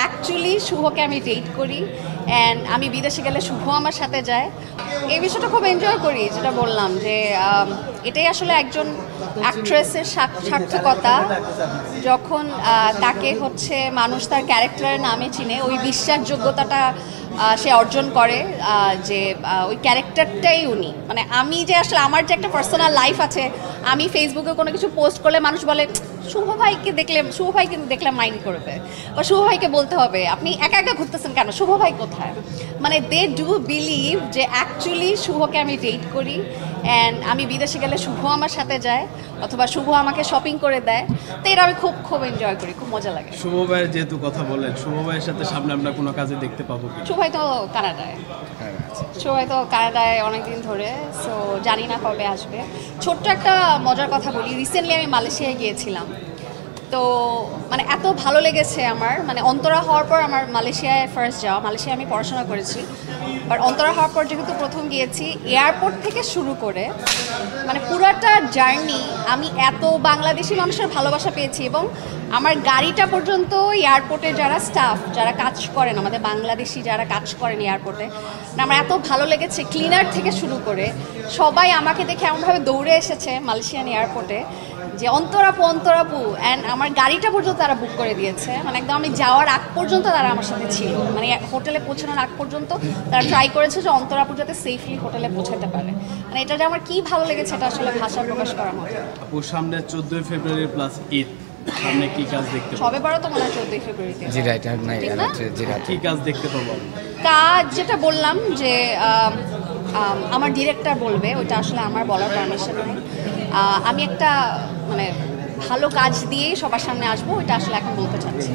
Actually শুভকে আমি date করি অ্যান্ড আমি বিদেশে গেলে শুভ আমার সাথে যায়। এই বিষয়টা খুব এনজয় করি, যেটা বললাম যে এটাই আসলে একজন অ্যাক্ট্রেসের সার্থকতা, যখন তাকে হচ্ছে মানুষ তার ক্যারেক্টারের নামে চিনে, ওই বিশ্বাসযোগ্যতাটা সে অর্জন করে, যে ওই ক্যারেক্টারটাই উনি। মানে আমি যে আসলে আমার যে একটা পার্সোনাল লাইফ আছে, আমি ফেসবুকে কোনো কিছু পোস্ট করলে মানুষ বলে শুভ ভাইকে কিন্তু দেখলে মাইন্ড করবে, বা শুভ ভাইকে বলতে হবে আপনি একা একা ঘুরতেছেন কেন, শুভ ভাই কোথায়। মানে দে ডু বিলিভ যে অ্যাকচুয়ালি শুভকে আমি ডেট করি অ্যান্ড আমি বিদেশে গেলে শুভ আমার সাথে যায়, অথবা শুভ আমাকে শপিং করে দেয়। তো এটা আমি খুব খুব এনজয় করি, খুব মজা লাগে। শুভ ভাইয়ের যেহেতু কথা বলেন, শুভ ভাইয়ের সাথে সামনে আমরা কোনো কাজে দেখতে পাবো কি? শুভ ভাই তো কানাডায়, সবাই তো কানাডায় অনেকদিন ধরে, সো জানি না কবে আসবে। ছোট্ট একটা মজার কথা বলি, রিসেন্টলি আমি মালয়েশিয়ায় গিয়েছিলাম। তো মানে এত ভালো লেগেছে আমার, মানে অন্তরা হওয়ার পর আমার মালয়েশিয়ায় ফার্স্ট যাওয়া। মালয়েশিয়ায় আমি পড়াশোনা করেছি, বাট অন্তরা হওয়ার পর যেহেতু প্রথম গিয়েছি, এয়ারপোর্ট থেকে শুরু করে মানে পুরাটা জার্নি আমি এত বাংলাদেশি মানুষের ভালোবাসা পেয়েছি, এবং আমার গাড়িটা পর্যন্ত এয়ারপোর্টে যারা স্টাফ, যারা কাজ করেন, আমাদের বাংলাদেশি যারা কাজ করেন এয়ারপোর্টে, আমার এত ভালো লেগেছে। ক্লিনার থেকে শুরু করে সবাই আমাকে দেখে এমনভাবে দৌড়ে এসেছে মালয়েশিয়ান এয়ারপোর্টে যে অন্তরাপু অ্যান্ড আমার গাড়িটা পর্যন্ত তারা বুক করে দিয়েছে। মানে একদম আমি যাওয়ার আগ পর্যন্ত তারা আমার সাথে ছিল, মানে হোটেলে পৌঁছানোর আগ পর্যন্ত তারা ট্রাই করেছে যে অন্তরাপু যাতে সেফলি হোটেলে পৌঁছাতে পারে। মানে এটা যে আমার কী ভালো লেগেছে এটা আসলে ভাষা প্রকাশ করার মতো। আপু সামনে 14 ফেব্রুয়ারি প্লাস ঈদ, সামনে কি কাজ দেখতে পাবো? সবে বারো তো মনে হয় 14 ফেব্রুয়ারিতে। জি রাইট, নাই জি রাইট। কি কাজ দেখতে পাবো? কাজ যেটা বললাম যে আমার ডিরেক্টর বলবে, ওটা আসলে আমার বলার পারমিশন নেই। আমি একটা মানে ভালো কাজ দিয়েই সবার সামনে আসবো, ওইটা আসলে এখন বলতে চাচ্ছি।